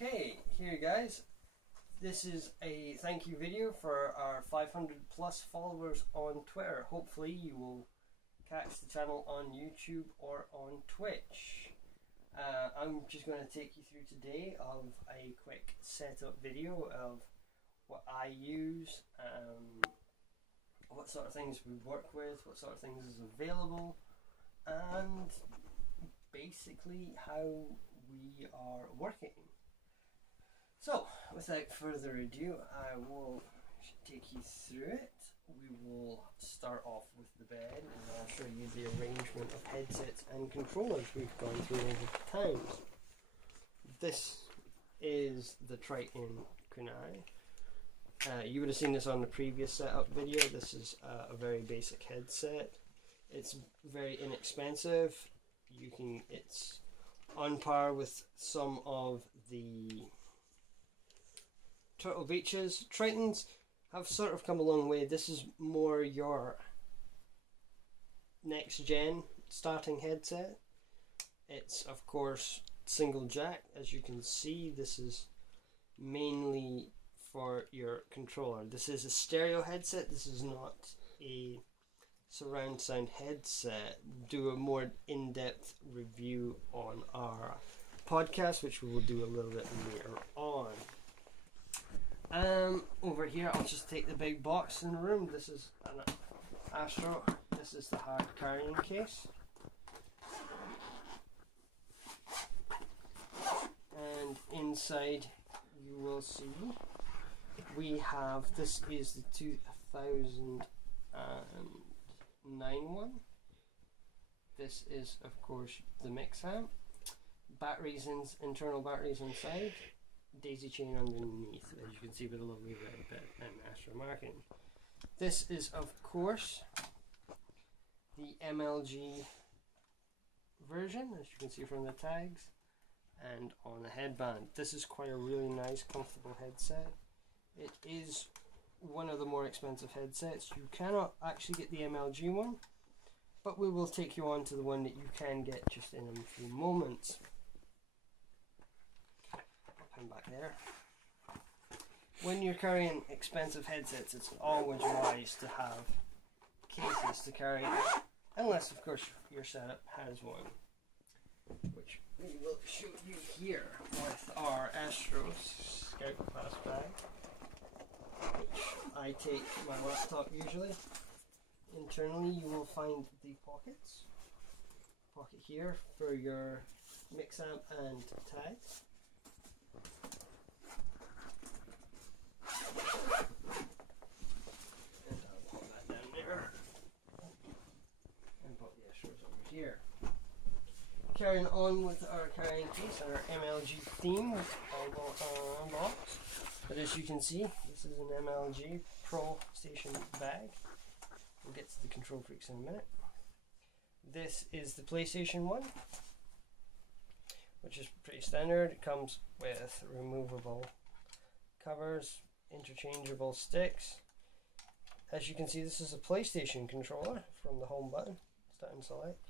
Okay, here you guys. This is a thank you video for our 500 plus followers on Twitter. Hopefully you will catch the channel on YouTube or on Twitch. I'm just going to take you through today of a quick setup video of what I use, what sort of things we work with, what sort of things is available, and basically how we are working. So, without further ado, I will take you through it. We will start off with the bed, and I'll show you the arrangement of headsets and controllers we've gone through over time. This is the Triton Kunai. You would have seen this on the previous setup video. This is a very basic headset. It's very inexpensive. It's on par with some of the Turtle Beaches. Tritons have sort of come a long way. This is more your next gen starting headset. It's of course single jack. As you can see, this is mainly for your controller. This is a stereo headset. This is not a surround sound headset. We'll do a more in-depth review on our podcast, which we will do a little bit later on. Over here, I'll just take the big box in the room. This is an Astro. This is the hard carrying case. And inside, you will see we have, this is the 2009 one. This is, of course, the mix amp. Internal batteries inside. Daisy chain underneath, as you can see, with a lovely red bit and Astro marking. This is, of course, the MLG version, as you can see from the tags, and on the headband. This is quite a really nice, comfortable headset. It is one of the more expensive headsets. You cannot actually get the MLG one, but we will take you on to the one that you can get just in a few moments. Back there. When you're carrying expensive headsets, it's always wise to have cases to carry, unless of course your setup has one, which we will show you here with our Astro Scout Pass bag, which I take my laptop usually. Internally you will find the pockets. Pocket here for your mix amp and tags. And I'll put that down there and put the Astros over here. Carrying on with our carrying case and our MLG theme, which I will unbox. But as you can see, this is an MLG Pro Station bag. We'll get to the control freaks in a minute. This is the PlayStation one, which is pretty standard. It comes with removable covers, interchangeable sticks. As you can see, this is a PlayStation controller from the home button, start and select,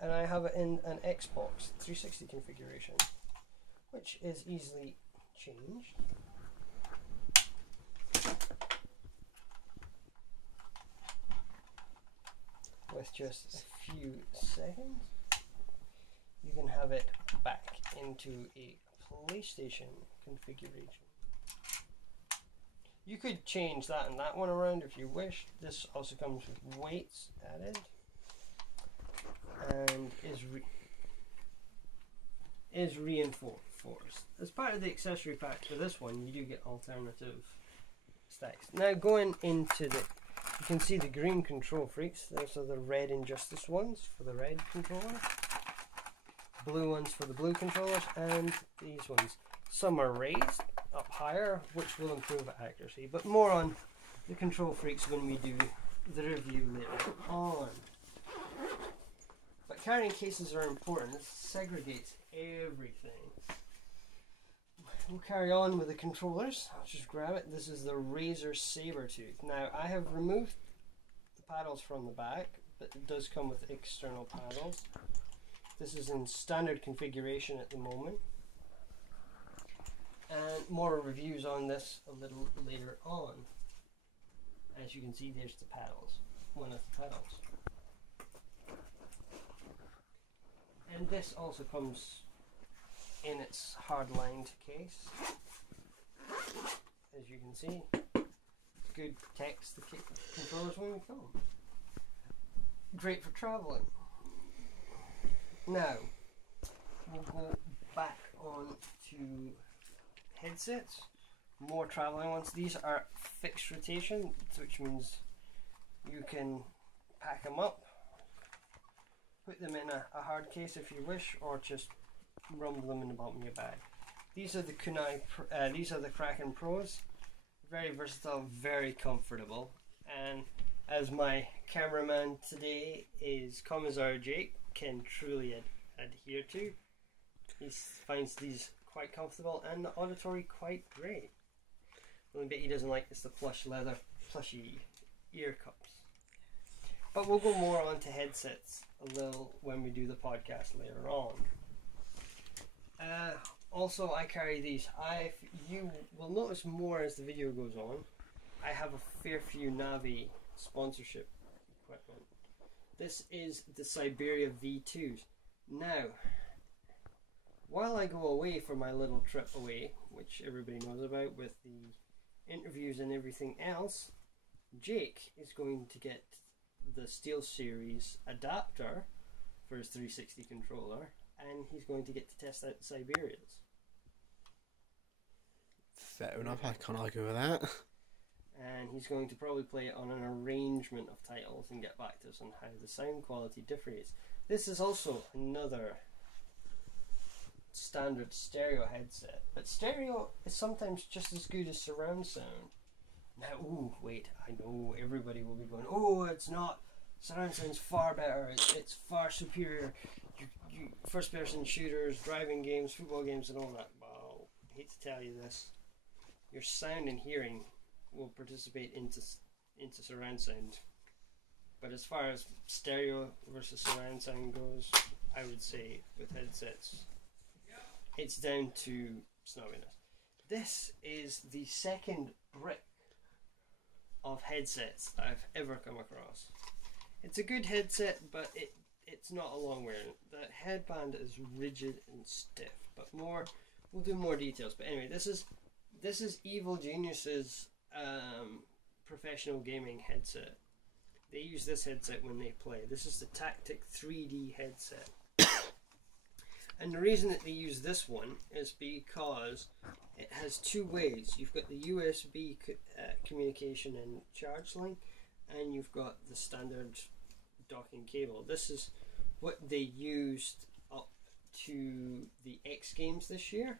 and I have it in an Xbox 360 configuration, which is easily changed. With just a few seconds, you can have it back into a PlayStation configuration. You could change that and that one around if you wish. This also comes with weights added and is reinforced. As part of the accessory pack for this one, you do get alternative stacks. Now going into you can see the green control freaks. Those are the red Injustice ones for the red controller, blue ones for the blue controllers, and these ones. Some are raised up higher, which will improve accuracy, but more on the control freaks when we do the review later on. But carrying cases are important. It segregates everything. We'll carry on with the controllers. I'll just grab it. This is the RAZER Sabertooth. Now, I have removed the paddles from the back, but it does come with external paddles. This is in standard configuration at the moment. And more reviews on this a little later on. As you can see, there's the paddles, one of the paddles. And this also comes in its hard-lined case. As you can see, good protects the controllers when we come. Great for traveling. Now, we'll go back on to headsets. More traveling ones. These are fixed rotation, which means you can pack them up, put them in a hard case if you wish, or just rumble them in the bottom of your bag. These are the these are the Kraken Pros. Very versatile, very comfortable, and as my cameraman today is Commissar Jake can truly adhere to, he finds these quite comfortable and the auditory quite great. The only bit he doesn't like is the plush leather plushy ear cups. But we'll go more onto headsets a little when we do the podcast later on. Also, I carry these. You will notice more as the video goes on. I have a fair few Navi sponsorship equipment. This is the Siberia V2s. Now, while I go away for my little trip away, which everybody knows about with the interviews and everything else, Jake is going to get the SteelSeries adapter for his 360 controller, and he's going to get to test out Siberias. Fair enough, I can't argue with that. And he's going to probably play it on an arrangement of titles and get back to us on how the sound quality differs. This is also another standard stereo headset, but stereo is sometimes just as good as surround sound. Now, ooh, wait, I know everybody will be going, oh, it's not, surround sound's far better, it's far superior, you first person shooters, driving games, football games and all that. Well, I hate to tell you this, your sound and hearing will participate into surround sound, but as far as stereo versus surround sound goes, I would say with headsets it's down to snobbiness. This is the second brick of headsets I've ever come across. It's a good headset, but it's not a long wear. The headband is rigid and stiff, but we'll do more details. But anyway, this is Evil Genius's professional gaming headset. They use this headset when they play. This is the Tactic 3D headset. And the reason that they use this one is because it has two ways. You've got the USB communication and charge line, and you've got the standard docking cable. This is what they used up to the X Games this year,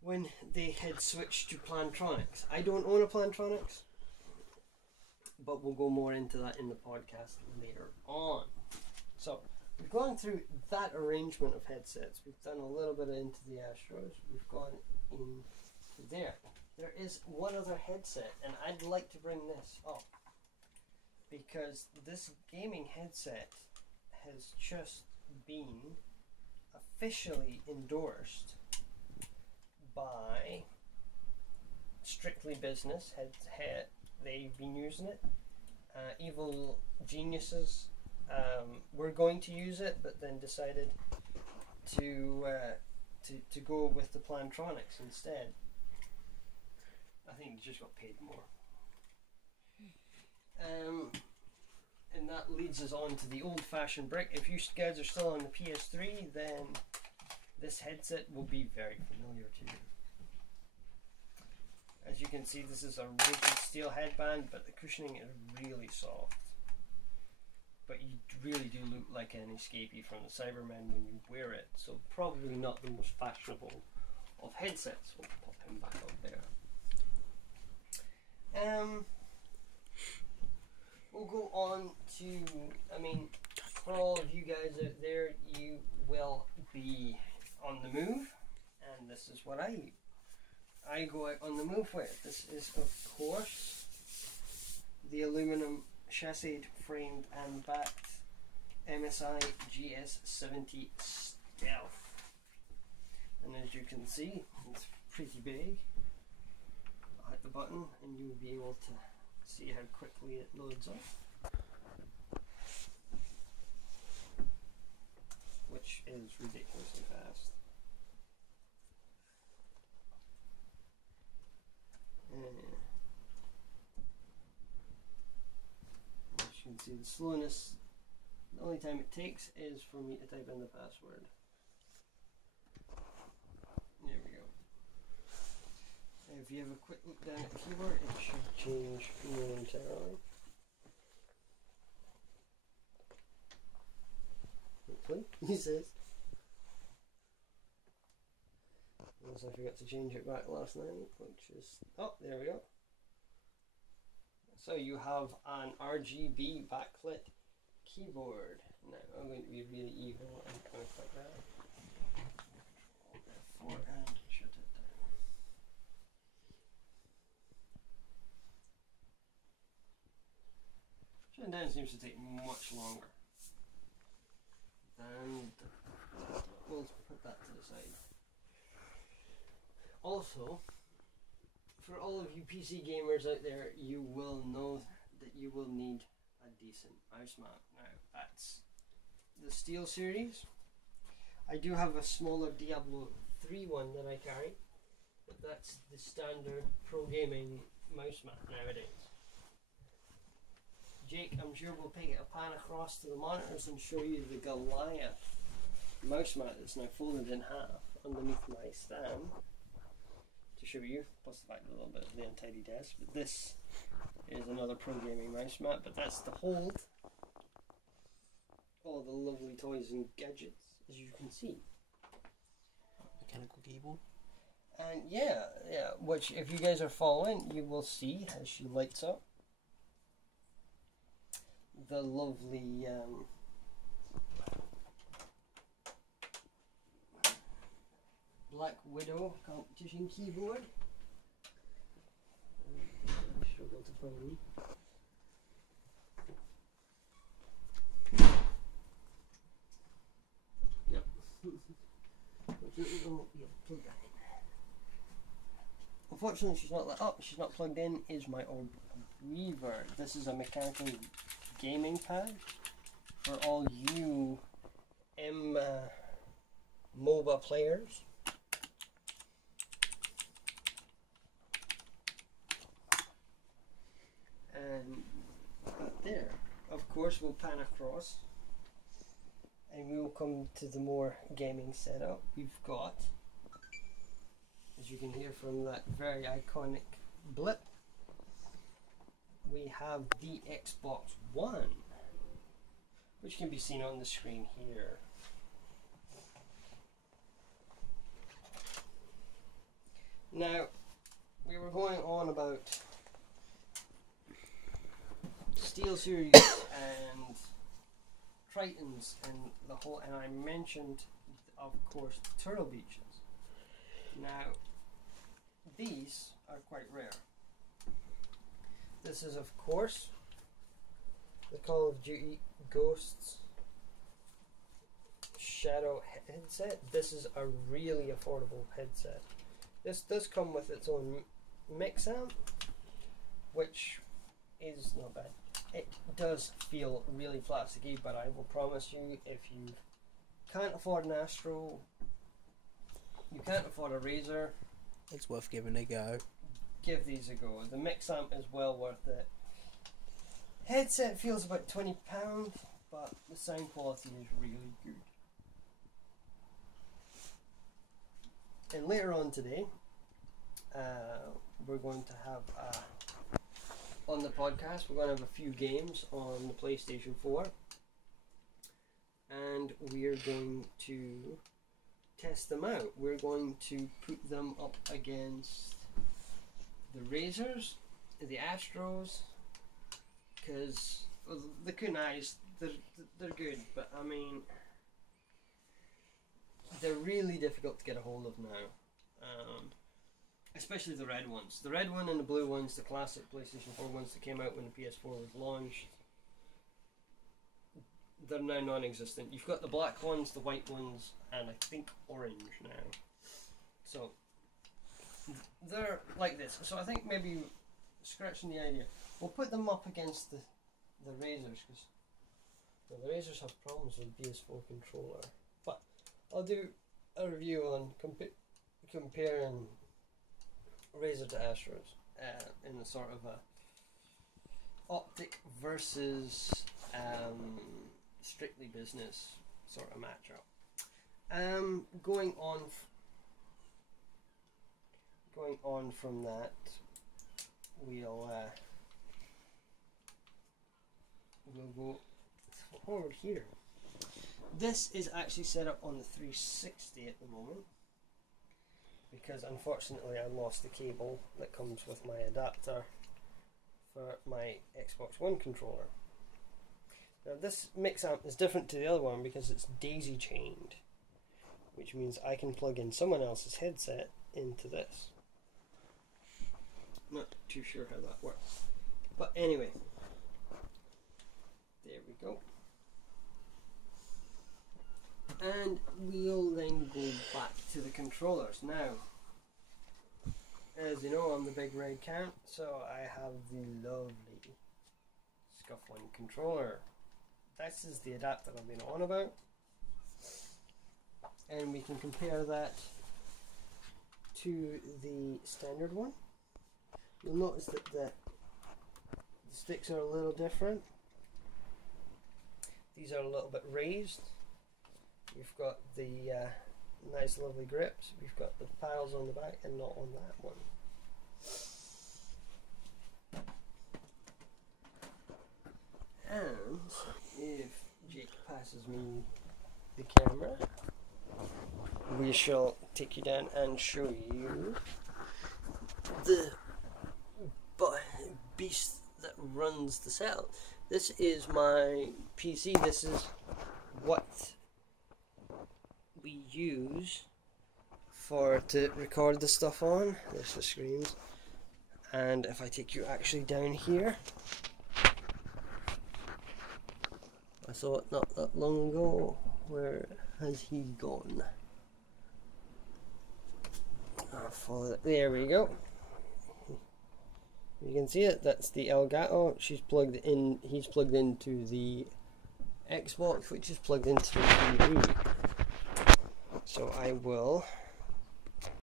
when they had switched to Plantronics. I don't own a Plantronics, but we'll go more into that in the podcast later on. So, we've gone through that arrangement of headsets. We've done a little bit into the Astros. We've gone into there. There is one other headset, and I'd like to bring this up because this gaming headset has just been officially endorsed by Strictly Business. They've been using it. Evil Geniuses were going to use it, but then decided to go with the Plantronics instead. I think they just got paid more. And that leads us on to the old-fashioned brick. If you guys are still on the PS3, then this headset will be very familiar to you. As you can see, this is a rigid steel headband, but the cushioning is really soft. But you really do look like an escapee from the Cybermen when you wear it, so probably not the most fashionable of headsets. We'll pop him back up there. We'll go on to, I mean, for all of you guys out there, you will be on the move, and this is what I go out on the move with. This is, of course, the aluminum chassis framed and backed MSI GS70 Stealth. And as you can see, it's pretty big. I'll hit the button and you'll be able to see how quickly it loads up, which is ridiculously fast. As you can see, the slowness, the only time it takes is for me to type in the password. There we go. If you have a quick look down at the keyboard, it should change momentarily. Hopefully, he says. Unless I forgot to change it back last night, which is, oh, there we go. So you have an RGB backlit keyboard. Now I'm going to be really evil and going to click that. F4 and shut it down. Shutting down seems to take much longer. And we'll put that to the side. Also, for all of you PC gamers out there, you will know that you will need a decent mouse mount. Now, that's the SteelSeries. I do have a smaller Diablo 3 one that I carry, but that's the standard pro gaming mouse mount nowadays. Jake, I'm sure we'll pick a pan across to the monitors and show you the Goliath mouse mount that's now folded in half underneath my stand to show you, plus the fact a little bit of the untidy desk. But this is another pro gaming mouse mat, but that's to hold all the lovely toys and gadgets, as you can see. Mechanical keyboard. And yeah, which if you guys are following, you will see as she lights up the lovely Blackwidow competition keyboard. I struggle to find. Yep. Unfortunately, she's not lit up. She's not plugged in. Is my old Reaver. This is a mechanical gaming pad for all you MOBA players. And there, of course, we'll pan across and we will come to the more gaming setup. We've got, as you can hear from that very iconic blip, we have the Xbox One, which can be seen on the screen here. Now, we were going on about SteelSeries and Tritons and the whole, and I mentioned, of course, the Turtle Beaches. Now, these are quite rare. This is, of course, the Call of Duty Ghosts Shadow headset. This is a really affordable headset. This does come with its own mix amp, which is not bad. It does feel really plasticky, but I will promise you, if you can't afford an Astro, you can't afford a RAZER, it's worth giving a go. Give these a go. The mix amp is well worth it. Headset feels about £20, but the sound quality is really good. And later on today, we're going to have on the podcast, we're going to have a few games on the PlayStation 4, and we're going to test them out. We're going to put them up against the RAZERs, the Astros, because the kunais, they're good, but I mean, they're really difficult to get a hold of now. Especially the red ones. The red one and the blue ones, the classic PlayStation 4 ones that came out when the PS4 was launched, they're now non-existent. You've got the black ones, the white ones, and I think orange now. So they're like this. So I think maybe scratching the idea, we'll put them up against the RAZERs, because the RAZERs have problems with PS4 controller. But I'll do a review on comparing RAZER to Astros in a sort of a optic versus strictly business sort of matchup. Going on from that, we'll go forward here. This is actually set up on the 360 at the moment, because unfortunately I lost the cable that comes with my adapter for my Xbox One controller. Now this mix amp is different to the other one because it's daisy chained, which means I can plug in someone else's headset into this. Not too sure how that works, but anyway, there we go. And we'll then go back to the controllers. Now, as you know, I'm the big red count, so I have the lovely Scuf One controller. This is the adapter I've been on about, and we can compare that to the standard one. You'll notice that the sticks are a little different. These are a little bit raised. We've got the nice lovely grips. We've got the paddles on the back and not on that one. And if Jake passes me the camera, we shall take you down and show you the beast that runs the cell. This is my PC. This is what we use to record the stuff on. There's the screens, and if I take you actually down here, I saw it not that long ago. Where has he gone? I'll follow it. There we go. You can see it. That's the Elgato. She's plugged in. He's plugged into the Xbox, which is plugged into the TV. So I will